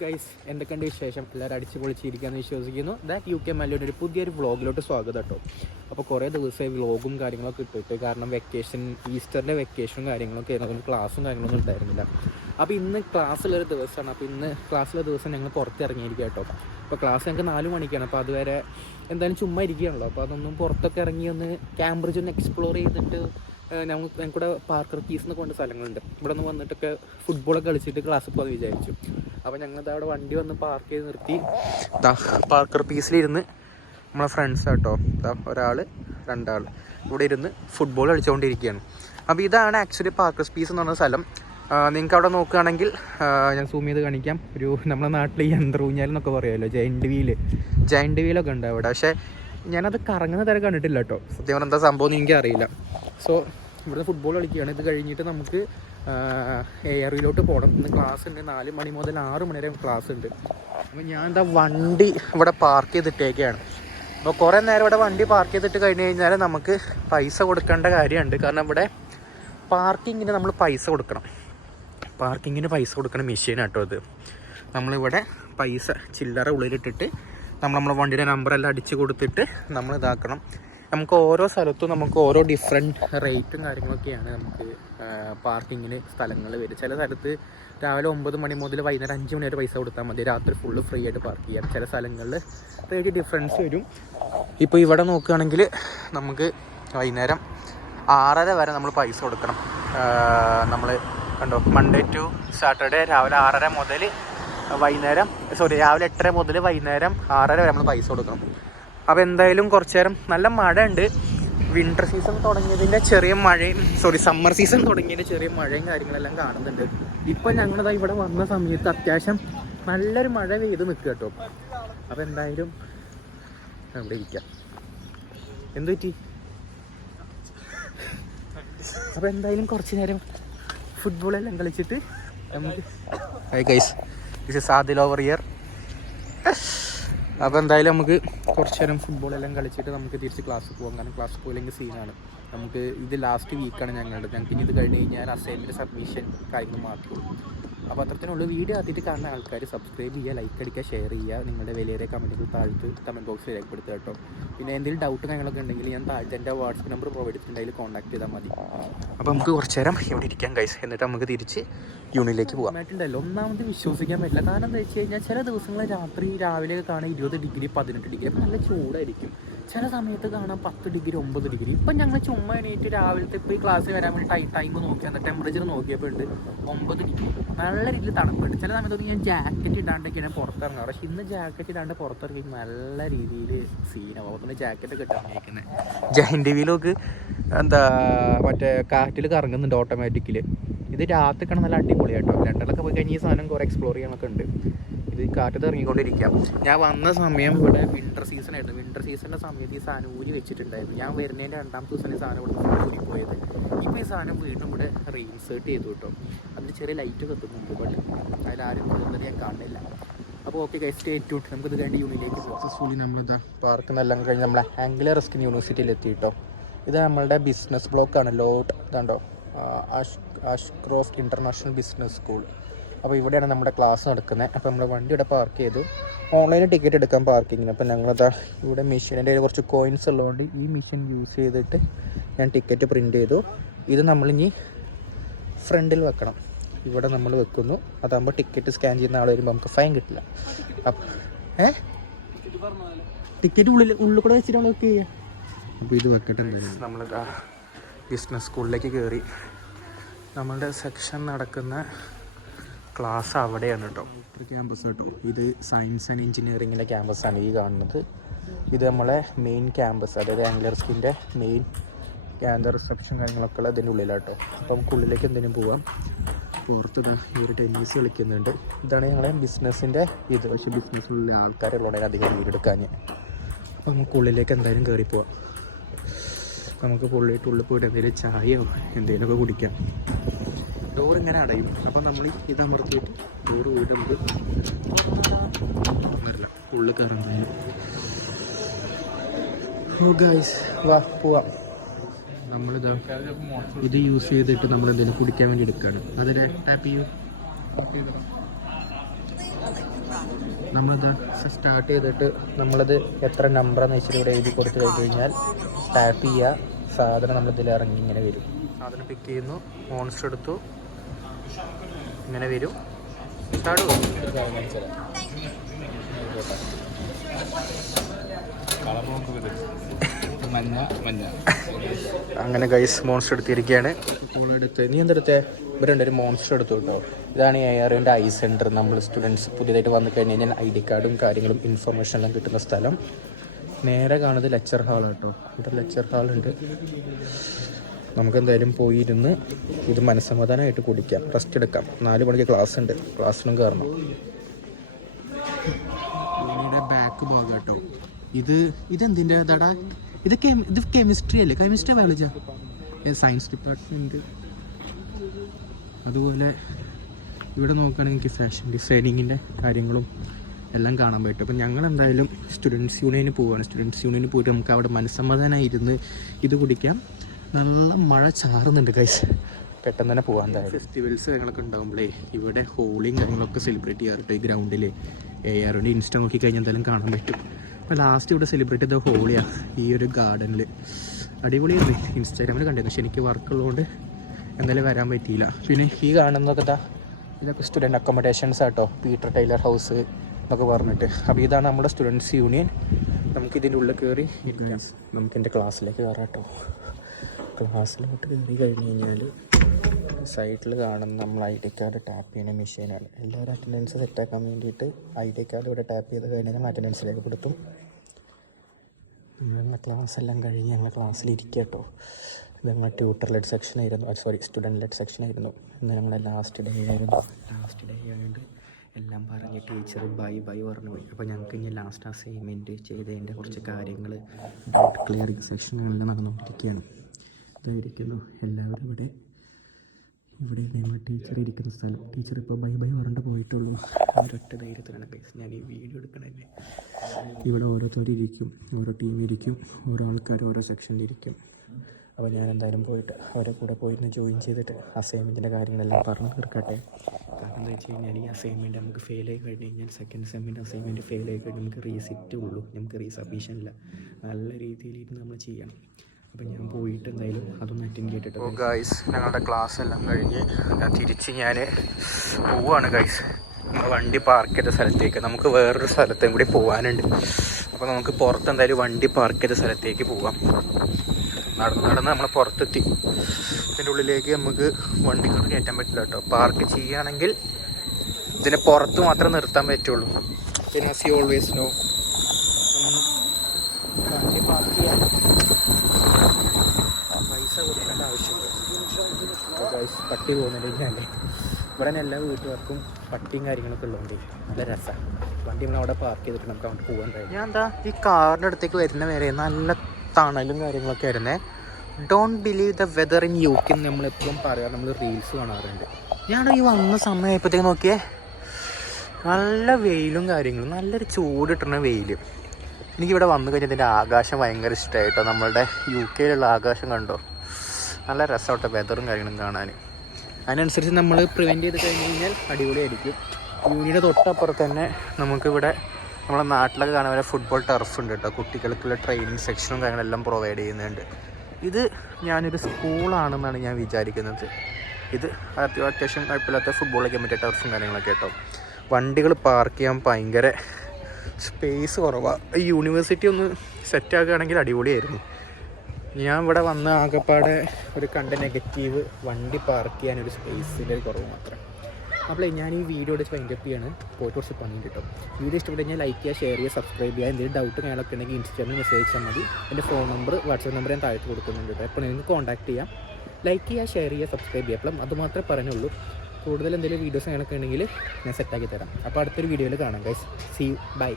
Guys, എന്തൊക്കെയുണ്ട് വിശേഷം? എല്ലാവരും അടിച്ച് പൊളിച്ചിരിക്കാമെന്ന് വിശ്വസിക്കുന്നു. ദാറ്റ് UK മല്ലൂരിൻ്റെ ഒരു പുതിയൊരു വ്ളോഗിലോട്ട് സ്വാഗതം കേട്ടോ. അപ്പോൾ കുറേ ദിവസമായി വ്ളോഗും കാര്യങ്ങളൊക്കെ ഇട്ടിട്ട്, കാരണം വെക്കേഷൻ, ഈസ്റ്ററിൻ്റെ വെക്കേഷനും കാര്യങ്ങളൊക്കെ ആയിരുന്നു. അതുകൊണ്ട് ക്ലാസ്സും കാര്യങ്ങളൊന്നും ഉണ്ടായിരുന്നില്ല. അപ്പോൾ ഇന്ന് ക്ലാസ്സുള്ളൊരു ദിവസമാണ്. അപ്പോൾ ഇന്ന് ക്ലാസ്സുള്ള ദിവസം ഞങ്ങൾ പുറത്തിറങ്ങിയിരിക്കുക കേട്ടോ. അപ്പോൾ ക്ലാസ് ഞങ്ങൾക്ക് 4 മണിക്കാണ്. അപ്പോൾ അതുവരെ എന്തായാലും ചുമ്മാ ഇരിക്കുകയാണല്ലോ. അപ്പോൾ അതൊന്നും പുറത്തൊക്കെ ഇറങ്ങി ഒന്ന് ക്യാംബ്രിഡ്ജ് ഒന്ന് എക്സ്പ്ലോർ ചെയ്തിട്ട് ഞങ്ങൾക്കൂടെ പാർക്കർ പീസ് എന്നൊക്കെ കൊണ്ട് സ്ഥലങ്ങളുണ്ട്. ഇവിടെ നിന്ന് വന്നിട്ടൊക്കെ ഫുട്ബോളൊക്കെ കളിച്ചിട്ട് ക്ലാസ്സിൽ പോകാൻ വിചാരിച്ചു. അപ്പോൾ ഞങ്ങളിത് അവിടെ വണ്ടി വന്ന് പാർക്ക് ചെയ്ത് നിർത്തി പാർക്കർ പീസിലിരുന്ന് നമ്മളെ ഫ്രണ്ട്സ് കേട്ടോ, ഒരാൾ 2 ആൾ ഇവിടെ ഇരുന്ന് ഫുട്ബോൾ കളിച്ചുകൊണ്ടിരിക്കുകയാണ്. അപ്പോൾ ഇതാണ് ആക്ച്വലി പാർക്കർ പീസ് എന്ന് പറഞ്ഞ സ്ഥലം. നിങ്ങൾക്ക് അവിടെ നോക്കുകയാണെങ്കിൽ ഞാൻ സൂം ചെയ്ത് കാണിക്കാം. ഒരു നമ്മുടെ നാട്ടിൽ ഈ യന്ത്രൂഞ്ഞാലെന്നൊക്കെ പറയുമല്ലോ, ജയൻറ്റ് വീലൊക്കെ ഉണ്ട് അവിടെ. പക്ഷേ ഞാനത് കറങ്ങുന്ന തരം കണ്ടിട്ടില്ല കേട്ടോ. സത്യം പറഞ്ഞാൽ എന്താ സംഭവം എന്ന് എനിക്കറിയില്ല. സോ ഇവിടുന്ന് ഫുട്ബോൾ കളിക്കുകയാണ്. ഇത് കഴിഞ്ഞിട്ട് നമുക്ക് എയറിലോട്ട് പോകണം. ഇന്ന് ക്ലാസ് ഉണ്ട്. 4 മണി മുതൽ 6 മണി വരെ ക്ലാസ് ഉണ്ട്. അപ്പോൾ ഞാൻ എന്താ വണ്ടി ഇവിടെ പാർക്ക് ചെയ്തിട്ടേക്കാണ്. അപ്പോൾ കുറേ നേരം ഇവിടെ വണ്ടി പാർക്ക് ചെയ്തിട്ട് കഴിഞ്ഞ് കഴിഞ്ഞാൽ നമുക്ക് പൈസ കൊടുക്കേണ്ട കാര്യമുണ്ട്. കാരണം ഇവിടെ പാർക്കിങ്ങിന് നമ്മൾ പൈസ കൊടുക്കണം. പാർക്കിങ്ങിന് പൈസ കൊടുക്കണം മെഷീൻ കേട്ടോ. ഇത് നമ്മളിവിടെ പൈസ ചില്ലറ ഉള്ളിലിട്ടിട്ട് നമ്മളെ വണ്ടിയുടെ നമ്പറെല്ലാം അടിച്ച് കൊടുത്തിട്ട് നമ്മൾ ഇതാക്കണം. നമുക്ക് ഓരോ സ്ഥലത്തും നമുക്ക് ഓരോ ഡിഫറെൻറ്റ് റേറ്റും കാര്യങ്ങളൊക്കെയാണ് നമുക്ക് പാർക്കിങ്ങിന് സ്ഥലങ്ങൾ വരും. ചില സ്ഥലത്ത് രാവിലെ 9 മണി മുതൽ വൈകുന്നേരം 5 മണി വരെ പൈസ കൊടുത്താൽ മതി. രാത്രി ഫുള്ള് ഫ്രീ ആയിട്ട് പാർക്ക് ചെയ്യാം. ചില സ്ഥലങ്ങളിൽ റേറ്റ് ഡിഫറൻസ് വരും. ഇപ്പോൾ ഇവിടെ നോക്കുകയാണെങ്കിൽ നമുക്ക് വൈകുന്നേരം 6:30 വരെ നമ്മൾ പൈസ കൊടുക്കണം. നമ്മൾ കണ്ടോ, മൺഡേ ടു സാറ്റർഡേ രാവിലെ 6:30 മുതൽ രാവിലെ 8:30 മുതൽ വൈകുന്നേരം 6:30 വരെ നമ്മൾ പൈസ കൊടുക്കണം. അപ്പോൾ എന്തായാലും കുറച്ച് നേരം നല്ല മഴ ഉണ്ട്. വിൻ്റർ സീസൺ തുടങ്ങിയതിൻ്റെ ചെറിയ മഴയും സമ്മർ സീസൺ തുടങ്ങിയതിൻ്റെ ചെറിയ മഴയും കാര്യങ്ങളെല്ലാം കാണുന്നുണ്ട്. ഇപ്പം ഞങ്ങളിതാ ഇവിടെ വന്ന സമയത്ത് അത്യാവശ്യം നല്ലൊരു മഴ പെയ്ത് നിൽക്കുക കേട്ടോ. അപ്പോൾ എന്തായാലും അവിടെ ഇരിക്കാം. എന്ത് പറ്റി? അപ്പോൾ എന്തായാലും കുറച്ച് നേരം ഫുട്ബോളെല്ലാം കളിച്ചിട്ട് നമുക്ക് guys this is Adil over here. അപ്പോൾ എന്തായാലും നമുക്ക് കുറച്ച് നേരം ഫുട്ബോളെല്ലാം കളിച്ചിട്ട് നമുക്ക് തിരിച്ച് ക്ലാസ്സിൽ പോകാം. കാരണം ക്ലാസ്സിൽ പോയില്ലെങ്കിൽ സീനാണ്. നമുക്ക് ഇത് ലാസ്റ്റ് വീക്കാണ് ഞങ്ങൾക്ക് ഇനി ഇത് കഴിഞ്ഞ് കഴിഞ്ഞാൽ അസൈൻമെൻറ്റ് സബ്മിഷൻ കാര്യങ്ങൾ മാത്രമേ ഉള്ളൂ. അപ്പോൾ അത്രത്തിനുള്ള വീഡിയോ ആദ്യമായിട്ട് കാണുന്ന ആൾക്കാർ സബ്സ്ക്രൈബ് ചെയ്യുക, ലൈക്ക് അടിക്കുക, ഷെയർ ചെയ്യുക. നിങ്ങളുടെ വിലയേറിയ കമൻറ്റുകൾ താഴത്ത് കമൻറ്റ് ബോക്സിൽ രേഖപ്പെടുത്തുക കേട്ടോ. പിന്നെ എന്തെങ്കിലും ഡൗട്ട് കാര്യങ്ങളൊക്കെ ഉണ്ടെങ്കിൽ ഞാൻ താഴത്തെ എൻ്റെ വാട്സപ്പ് നമ്പർ പ്രൊവൈഡ് ചെയ്തിട്ടുണ്ട്, അതിൽ കോൺടാക്ട് ചെയ്താൽ മതി. അപ്പോൾ നമുക്ക് കുറച്ച് നേരം ഇവിടെ ഇരിക്കാം ഗൈസ്. എന്നിട്ട് നമുക്ക് തിരിച്ച് യൂണിയിലേക്ക് പോകാം. ആയിട്ടുണ്ടല്ലോ, ഒന്നാമത് വിശ്വസിക്കാൻ പറ്റില്ല. കാരണം എന്താ വെച്ച് കഴിഞ്ഞാൽ ചില ദിവസങ്ങൾ രാവിലെ കാണാൻ 20 ഡിഗ്രി 18 ഡിഗ്രി അപ്പോൾ നല്ല ചൂടായിരിക്കും. ചില സമയത്ത് കാണാൻ 10 ഡിഗ്രി 9 ഡിഗ്രി. ഇപ്പം ഞങ്ങൾ ചുമ്മാ എണീറ്റ് രാവിലത്തെ ഇപ്പോൾ ഈ ക്ലാസ്സിൽ വരാൻ വേണ്ടി ടൈം നോക്കിയാൽ ടെമ്പറേച്ചർ നോക്കിയപ്പോൾ ഉണ്ട് 9 ഡിഗ്രി. നല്ല രീതിയിൽ തണുപ്പുണ്ട്. ചില സമയത്തൊക്കെ ഞാൻ ജാക്കറ്റ് ഇടാണ്ടൊക്കെയാണ് പുറത്തിറങ്ങാറ്. പക്ഷേ ഇന്ന് ജാക്കറ്റ് ഇടാണ്ട് പുറത്തിറങ്ങി നല്ല രീതിയിൽ സീനാവും. അതുകൊണ്ട് ജാക്കറ്റൊക്കെ ഇട്ടാണ് കഴിക്കുന്നത്. ജയൻറ്റ് വീലൊക്കെ എന്താ മറ്റേ കാറ്റിൽ കറങ്ങുന്നുണ്ട് ഓട്ടോമാറ്റിക്കിൽ. ഇത് രാത്രി കാണാൻ നല്ല അടിപൊളിയായിട്ടോ. ലണ്ടനിലൊക്കെ പോയി കഴിഞ്ഞാൽ ഈ സാധനം കുറേ എക്സ്പ്ലോർ ചെയ്യാനൊക്കെ ഉണ്ട്. ഇത് കാറ്റത്ത് ഇറങ്ങിക്കൊണ്ടിരിക്കാം. ഞാൻ വന്ന സമയം ഇവിടെ വിൻ്റർ സീസൺ ആയിരുന്നു. വിൻ്റർ സീസണിൻ്റെ സമയത്ത് ഈ സാധനം ഊരി വെച്ചിട്ടുണ്ടായിരുന്നു. ഞാൻ വരുന്നതിൻ്റെ 2ാമത്തെ ദിവസം ഈ സാധനം ഇവിടെ ഊരി പോയത്. ഇപ്പോൾ ഈ സാധനം വീണ്ടും ഇവിടെ റീഇൻസേർട്ട് ചെയ്തു കേട്ടോ. അതിന് ചെറിയ ലൈറ്റ് കത്തുന്നുണ്ട്, ബട്ട് അതിലാരും പോകുന്നത് ഞാൻ കാണുന്നില്ല. അപ്പോൾ ഓക്കെ ഗൈസ്, സ്റ്റേ ട്യൂൺഡ്. നമുക്കിത് കഴിഞ്ഞ് യൂണിയിലേക്ക് പോകാം. സക്സസ്ഫുള്ളി നമ്മളിതാ പാർക്കിൽ നിന്നെല്ലാം കഴിഞ്ഞ് നമ്മളെ ആംഗുലർ റിസ്കിൻ യൂണിവേഴ്സിറ്റിയിൽ എത്തി കേട്ടോ. ഇത് നമ്മളുടെ ബിസിനസ് ബ്ലോക്കാണ്. ഇതാണ്ടോ ആഷ്ക്രോഫ്റ്റ് ഇൻ്റർനാഷണൽ ബിസിനസ് സ്കൂൾ. അപ്പോൾ ഇവിടെയാണ് നമ്മുടെ ക്ലാസ് നടക്കുന്നത്. അപ്പോൾ നമ്മൾ വണ്ടി ഇവിടെ പാർക്ക് ചെയ്തു. ഓൺലൈനിൽ ടിക്കറ്റ് എടുക്കാം പാർക്കിങ്ങിന്. അപ്പോൾ ഞങ്ങളതാ ഇവിടെ മെഷീനിൻ്റെ കുറച്ച് കോയിൻസ് ഉള്ളതുകൊണ്ട് ഈ മെഷീൻ യൂസ് ചെയ്തിട്ട് ഞാൻ ടിക്കറ്റ് പ്രിൻ്റ് ചെയ്തു. ഇത് നമ്മളിനി ഫ്രണ്ടിൽ വെക്കണം. ഇവിടെ നമ്മൾ വെക്കുന്നു. അതാകുമ്പോൾ ടിക്കറ്റ് സ്കാൻ ചെയ്യുന്ന ആൾ വരുമ്പോൾ നമുക്ക് ഫൈൻ കിട്ടില്ല. അപ്പം ടിക്കറ്റ് ഉള്ളിൽ കൂടെ വെച്ചിട്ട് നമ്മൾ വെക്ക് ചെയ്യാം. അപ്പോൾ ഇത് വെക്കട്ടെ. നമ്മളിതാ ബിസിനസ് സ്കൂളിലേക്ക് കയറി. നമ്മളുടെ സെക്ഷൻ നടക്കുന്ന ക്ലാസ് അവിടെയാണ് കേട്ടോ. ക്യാമ്പസ് കേട്ടോ. ഇത് സയൻസ് ആൻഡ് എഞ്ചിനീയറിങ്ങിൻ്റെ ക്യാമ്പസാണ് ഈ കാണുന്നത്. ഇത് നമ്മളെ മെയിൻ ക്യാമ്പസ്, അതായത് ആംഗുലർ റിസ്കിൻ്റെ മെയിൻ റിസപ്ഷൻ കാര്യങ്ങളൊക്കെ ഉള്ള ഇതിൻ്റെ ഉള്ളിലാട്ടോ. അപ്പോൾ നമുക്ക് ഉള്ളിലേക്ക് എന്തെങ്കിലും പോവാം. പുറത്ത് ഈ ഒരു ടെന്നീസ് കളിക്കുന്നുണ്ട്. ഇതാണ് ഞങ്ങളുടെ ബിസിനസ്സിൻ്റെ ഇത്. പക്ഷേ ബിസിനസ്സിലുള്ള ആൾക്കാരുള്ളതുകൊണ്ട് അധികം വീടെടുക്കാൻ. അപ്പോൾ നമുക്ക് ഉള്ളിലേക്ക് എന്തായാലും കയറി പോവാം. നമുക്ക് ഉള്ളിൽ പോയിട്ട് എന്തെങ്കിലും ചായയോ എന്തെങ്കിലുമൊക്കെ കുടിക്കാം. ഡോർ ഇങ്ങനെ അടയും. അപ്പോൾ നമ്മൾ ഇത് അമർത്തിയിട്ട് ഡോർ പോയിട്ട് നമുക്ക് വരില്ല, ഉള്ളിൽ കയറാൻ കഴിയും. ഓ ഗൈസ്, വാ പോവാം. നമ്മളിത് ഇത് യൂസ് ചെയ്തിട്ട് നമ്മൾ എന്തെങ്കിലും കുടിക്കാൻ വേണ്ടി എടുക്കുകയാണ്. അതിൽ ടാപ്പ് ചെയ്യൂ. നമ്മളിത് സ്റ്റാർട്ട് ചെയ്തിട്ട് നമ്മളത് എത്ര നമ്പറാന്ന് വെച്ചിട്ട് ഇവിടെ എഴുതി കൊടുത്ത് കഴിഞ്ഞ് കഴിഞ്ഞാൽ ടാപ്പ് ചെയ്യുക, സാധനം നമ്മളിതിൽ ഇറങ്ങി ഇങ്ങനെ വരും. സാധനം പിക്ക് ചെയ്യുന്നു, മോൺസ്റ്റർ എടുത്തു, ഇങ്ങനെ വരും. സ്റ്റാർട്ട് അങ്ങനെ ഗൈസ് മോൺസ്റ്റർ എടുത്തിരിക്കുകയാണ്. എടുത്ത് നീ എന്തെടുത്തേ? ഇവരുണ്ട് ഒരു മോൺസ്റ്റർ എടുത്തു കേട്ടോ. ഇതാണ് ARUവിൻ്റെ ഐ സെൻറ്റർ. നമ്മൾ സ്റ്റുഡൻസ് പുതിയതായിട്ട് വന്നു കഴിഞ്ഞ് കഴിഞ്ഞാൽ ID കാർഡും കാര്യങ്ങളും ഇൻഫർമേഷൻ എല്ലാം കിട്ടുന്ന സ്ഥലം. നേരെ കാണുന്നത് ലെക്ചർ ഹാൾ കേട്ടോ. ഇവിടെ ലെക്ചർ ഹാളുണ്ട്. നമുക്ക് എന്തായാലും പോയിരുന്ന് ഇത് മനസ്സമാധാനമായിട്ട് കുടിക്കാം, റെസ്റ്റ് എടുക്കാം. 4 മണിക്ക് ക്ലാസ് ഉണ്ട്, ക്ലാസ്സിലും കയറണം. യൂണിയുടെ ബാക്ക് ഭാഗം കേട്ടോ. ഇതെന്തിൻ്റെ അതാടാ? ഇത് കെമിസ്ട്രി അല്ലേ? കെമിസ്ട്രി ബയോളജിയാ? Science department. അതുപോലെ ഇവിടെ നോക്കുകയാണെങ്കിൽ എനിക്ക് ഫാഷൻ ഡിസൈനിങ്ങിൻ്റെ കാര്യങ്ങളും എല്ലാം കാണാൻ പറ്റും. അപ്പം ഞങ്ങൾ എന്തായാലും സ്റ്റുഡൻസ് യൂണിയന് പോവുകയാണ്. സ്റ്റുഡൻസ് യൂണിയന് പോയിട്ട് നമുക്ക് അവിടെ മനസ്സമാധാനമായിരുന്ന് ഇത് കുടിക്കാം. നല്ല മഴ ചാറുന്നുണ്ട് ഗൈസ്. പെട്ടെന്ന് തന്നെ പോകാൻ എന്തായാലും. ഫെസ്റ്റിവൽസ് കാര്യങ്ങളൊക്കെ ഉണ്ടാകുമ്പോഴേ ഇവിടെ ഹോളിയും കാര്യങ്ങളൊക്കെ സെലിബ്രേറ്റ് ചെയ്യാറുണ്ട് ഈ ഗ്രൗണ്ടിൽ. ARUവിൻ്റെ ഇൻസ്റ്റ നോക്കി കഴിഞ്ഞാൽ എന്തായാലും കാണാൻ പറ്റും. അപ്പോൾ ലാസ്റ്റ് ഇവിടെ സെലിബ്രേറ്റ് ചെയ്ത ഹോളിയാണ് ഈ ഒരു ഗാർഡനിൽ. അടിപൊളിയായിരുന്നു. ഇൻസ്റ്റാഗ്രാമിൽ കണ്ടിരുന്നു. പക്ഷേ എനിക്ക് വർക്കുള്ളതുകൊണ്ട് എന്തായാലും വരാൻ പറ്റിയില്ല. പിന്നെ ഈ കാണുന്നതൊക്കെ ഇതൊക്കെ സ്റ്റുഡൻറ്റ് അക്കോമഡേഷൻസ് ആട്ടോ. പീറ്റർ ടൈലർ ഹൗസ് എന്നൊക്കെ പറഞ്ഞിട്ട്. അപ്പോൾ ഇതാണ് നമ്മുടെ സ്റ്റുഡൻസ് യൂണിയൻ. നമുക്കിതിൻ്റെ ഉള്ളിൽ കയറി ഇരിക്കാം. നമുക്കെൻ്റെ ക്ലാസ്സിലേക്ക് കയറാം കേട്ടോ. ക്ലാസ്സിലോട്ട് കയറി കഴിഞ്ഞ് കഴിഞ്ഞാൽ സൈഡിൽ കാണുന്ന നമ്മൾ ID കാർഡ് ടാപ്പ് ചെയ്യുന്ന മെഷീനാണ്. എല്ലാവരും അറ്റൻഡൻസ് സെറ്റാക്കാൻ വേണ്ടിയിട്ട് ID കാർഡ് ഇവിടെ ടാപ്പ് ചെയ്ത് കഴിഞ്ഞാൽ അറ്റൻഡൻസ് രേഖപ്പെടുത്തും. ഞങ്ങളുടെ ക്ലാസ് എല്ലാം കഴിഞ്ഞ് ഞങ്ങൾ ക്ലാസ്സിലിരിക്കുക കേട്ടോ. ഇത് ഞങ്ങൾ ട്യൂട്ടർ ലെഡ് സെക്ഷനായിരുന്നു, സ്റ്റുഡൻറ്റ് ലെഡ് സെക്ഷനായിരുന്നു. ഇന്ന് ഞങ്ങളുടെ ലാസ്റ്റ് ഡേ ആയിരുന്നു. ലാസ്റ്റ് ഡേ ആയതുകൊണ്ട് എല്ലാം പറഞ്ഞ് ടീച്ചർ ബൈ പറഞ്ഞു പോയി. അപ്പോൾ ഞങ്ങൾക്ക് ഇനി ലാസ്റ്റ് അസൈൻമെൻറ്റ് ചെയ്തതിൻ്റെ കുറച്ച് കാര്യങ്ങൾ ഡൗട്ട് ക്ലിയറിങ് സെക്ഷനുകളെല്ലാം നടന്നുകൊണ്ടിരിക്കുകയാണ്. ഇതായിരിക്കുന്നു എല്ലാവരും ഇവിടെ ഞങ്ങൾ ടീച്ചർ ഇരിക്കുന്ന സ്ഥലം. ടീച്ചർ ഇപ്പോൾ ബൈ പറഞ്ഞിട്ട് പോയിട്ടുള്ളൂ. ഒരൊറ്റ ധൈര്യത്തിലാണ് ഗൈസ് ഞാൻ ഈ വീഡിയോ എടുക്കണതന്നെ. ഇവിടെ ഓരോരുത്തരിക്കും, ഓരോ ടീമിരിക്കും, ഓരോ ആൾക്കാർ ഓരോ സെക്ഷനിലിരിക്കും. അപ്പോൾ ഞാൻ എന്തായാലും പോയിട്ട് അവരെ കൂടെ പോയിരുന്ന് ജോയിൻ ചെയ്തിട്ട് അസൈൻമെൻറ്റിൻ്റെ കാര്യങ്ങളെല്ലാം പറഞ്ഞു തീർക്കട്ടെ. കാരണം എന്താ വെച്ച് കഴിഞ്ഞാൽ ഈ അസൈൻമെൻറ്റ് നമുക്ക് ഫെയിലായി കഴിഞ്ഞ് കഴിഞ്ഞാൽ സെക്കൻഡ് സെമ്മിൻ്റെ അസൈൻമെൻറ്റ് ഫെയിലായി കഴിഞ്ഞാൽ നമുക്ക് റീസിറ്റ് ഉള്ളൂ, നമുക്ക് റീസബ്മിഷൻ ഇല്ല. നല്ല രീതിയിലിരുന്ന് നമ്മൾ ചെയ്യണം. അപ്പം ഞാൻ പോയിട്ട് എന്തായാലും അതൊന്ന് അറ്റൻഡ് ചെയ്തിട്ട്. ഓ ഗൈസ്, ഞങ്ങളുടെ ക്ലാസ് എല്ലാം കഴിഞ്ഞ് തിരിച്ച് ഞാൻ പോവുകയാണ് ഗൈസ്. നമ്മൾ വണ്ടി പാർക്ക് ചെയ്ത സ്ഥലത്തേക്ക്. നമുക്ക് വേറൊരു സ്ഥലത്തേക്കും കൂടി പോകാനുണ്ട്. അപ്പോൾ നമുക്ക് പുറത്ത് എന്തായാലും വണ്ടി പാർക്ക് ചെയ്ത സ്ഥലത്തേക്ക് പോകാം. നടന്ന് നമ്മൾ പുറത്തെത്തി. ഇതിൻ്റെ ഉള്ളിലേക്ക് നമുക്ക് വണ്ടികൾ കയറ്റാൻ പറ്റില്ല കേട്ടോ. പാർക്ക് ചെയ്യുകയാണെങ്കിൽ ഇതിനെ പുറത്ത് മാത്രമേ നിർത്താൻ പറ്റുള്ളൂ. പിന്നെ ആസ് യു ഓൾവേസ് നോ, വണ്ടി പാർക്ക് ചെയ്യാൻ പൈസ കൊടുക്കേണ്ട ആവശ്യമുണ്ട്. പട്ടി പോകുന്നുണ്ടെങ്കിൽ ഇവിടെ തന്നെ എല്ലാ വീട്ടുകാർക്കും പട്ടിയും കാര്യങ്ങളൊക്കെ ഉള്ളതുകൊണ്ട് നല്ല രസമാണ്. വണ്ടി നമ്മൾ അവിടെ പാർക്ക് ചെയ്തിട്ട് നമുക്ക് അങ്ങോട്ട് പോകാൻ കഴിയും. ഞാൻ എന്താ ഈ കാറിൻ്റെ അടുത്തേക്ക് വരുന്ന വരെ നല്ല തണലും കാര്യങ്ങളൊക്കെ വരുന്നേ. Don't believe the weather in UK എന്ന് നമ്മളെപ്പോഴും പറയാറ്. നമ്മൾ റീൽസ് കാണാറുണ്ട്. ഞാൻ ഈ വന്ന സമയമായപ്പോഴത്തേക്ക് നോക്കിയേ നല്ല വെയിലും കാര്യങ്ങളും, നല്ലൊരു ചൂട് കിട്ടുന്ന വെയിൽ. എനിക്കിവിടെ വന്നു കഴിഞ്ഞാൽ ഇതിൻ്റെ ആകാശം ഭയങ്കര ഇഷ്ടമായിട്ടോ. നമ്മളുടെ UK ആകാശം കണ്ടോ, നല്ല രസമായിട്ട് വെതറും കാര്യങ്ങളും കാണാൻ. അതിനനുസരിച്ച് നമ്മൾ പ്രിവെൻറ്റ് ചെയ്ത് കഴിഞ്ഞ് കഴിഞ്ഞാൽ അടിപൊളിയായിരിക്കും. യൂണിയുടെ തൊട്ടപ്പുറത്ത് തന്നെ നമുക്കിവിടെ നമ്മളെ നാട്ടിലൊക്കെ കാണാൻ വരെ ഫുട്ബോൾ ടർഫ് ഉണ്ട് കേട്ടോ. കുട്ടികൾക്കുള്ള ട്രെയിനിങ് സെക്ഷനും കാര്യങ്ങളെല്ലാം പ്രൊവൈഡ് ചെയ്യുന്നുണ്ട്. ഇത് ഞാനൊരു സ്കൂളാണെന്നാണ് ഞാൻ വിചാരിക്കുന്നത്. ഇത് അത്യാവശ്യം കുഴപ്പമില്ലാത്ത ഫുട്ബോൾ കളിക്കാൻ പറ്റിയ ടർഫും കാര്യങ്ങളൊക്കെ കേട്ടോ. വണ്ടികൾ പാർക്ക് ചെയ്യാൻ ഭയങ്കര സ്പേസ് കുറവാണ്. ഈ യൂണിവേഴ്സിറ്റി ഒന്ന് സെറ്റാക്കുകയാണെങ്കിൽ അടിപൊളിയായിരുന്നു. ഞാൻ ഇവിടെ വന്ന ആകെപ്പാടെ ഒരു കണ്ട നെഗറ്റീവ് വണ്ടി പാർക്ക് ചെയ്യാനൊരു സ്പേസിൻ്റെ ഒരു കുറവ് മാത്രം. അപ്പോൾ ഞാൻ ഈ വീഡിയോ എടുത്ത് വൈൻഡപ്പ് ചെയ്യാണ്. പോയിട്ട് കുറച്ച് പണി കിട്ടും. വീഡിയോ ഇഷ്ടപ്പെട്ട് കഴിഞ്ഞാൽ ലൈക്ക് ചെയ്യുക, ഷെയർ ചെയ്യുക, സബ്സ്ക്രൈബ് ചെയ്യുക. എന്തെങ്കിലും ഡൗട്ട് കാര്യങ്ങളൊക്കെ ഉണ്ടെങ്കിൽ ഇൻസ്റ്റാഗ്രാമിൽ മെസ്സേജ് അയച്ചാൽ മതി. എൻ്റെ ഫോൺ നമ്പർ, വാട്സപ്പ് നമ്പർ ഞാൻ താഴത്ത് കൊടുക്കുന്നുണ്ട് കേട്ടോ. അപ്പോൾ നിങ്ങൾക്ക് കോൺടാക്ട് ചെയ്യാം. ലൈക്ക് ചെയ്യുക, ഷെയർ ചെയ്യുക, സബ്സ്ക്രൈബ് ചെയ്യുക. അപ്പം അതുമാത്രമേ പറഞ്ഞുള്ളൂ. കൂടുതൽ എന്തെങ്കിലും വീഡിയോസ് കാര്യങ്ങളൊക്കെ ഉണ്ടെങ്കിൽ ഞാൻ സെറ്റാക്കി തരാം. അപ്പോൾ അടുത്തൊരു വീഡിയോയിൽ കാണാം ഗൈസ്. See you, by.